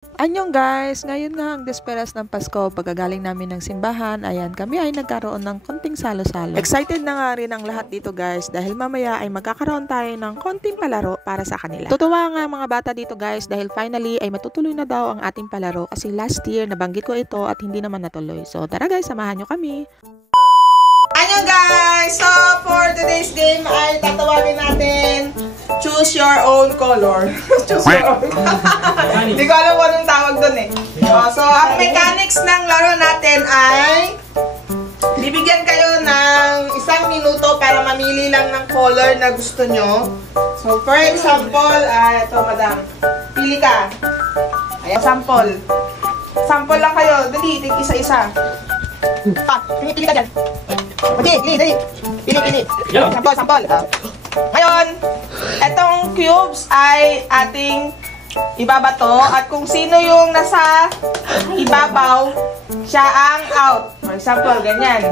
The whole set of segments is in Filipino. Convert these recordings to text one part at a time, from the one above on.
Anyong guys, ngayon nga ang desperas ng Pasko, pagkagaling namin ng simbahan, ayan kami ay nagkaroon ng konting salo-salo. Excited na nga rin ang lahat dito guys dahil mamaya ay magkakaroon tayo ng konting palaro para sa kanila. Tutuwa nga mga bata dito guys dahil finally ay matutuloy na daw ang ating palaro kasi last year nabanggit ko ito at hindi naman natuloy. So tara guys, samahan nyo kami. Anyong guys! So for today's game ay tatawagin natin Choose Your Own Color. Choose Your Own. Hindi ko alam kung anong tawag dun eh. So ang mechanics ng laro natin ay bibigyan kayo ng 1 minuto para mamili lang ng color na gusto nyo. So for example, ito madam, pili ka. Ayan, sample. Sample lang kayo. Dali, isa-isa. Pili ka dyan. Dali. Pili. Sample. Ngayon, etong cubes ay ating ibabato at kung sino yung nasa ibabaw, siya ang out. For example, ganyan.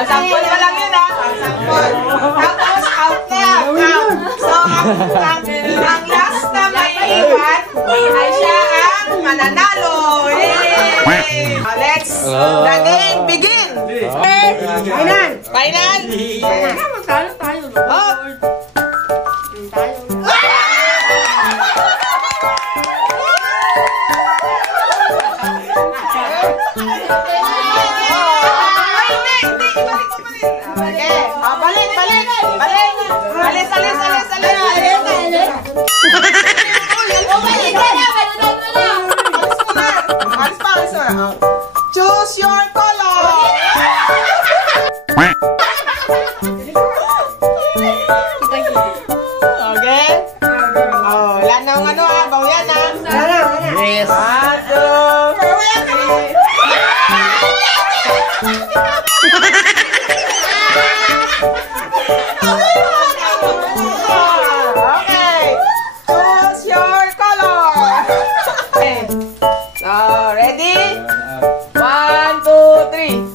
Sample pa lang yun, sample. Tapos, out na. So, ang last na maiiwan ay siya ang mananalo. Yay! The game begin! Final! Magkano tayo? Choose your color! Okay? Wala nang baw yan Yes. 1, 2, 3. Okay. Choose your color. Okay. So, ready? 1, 2, 3.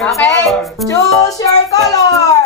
Okay, choose your color.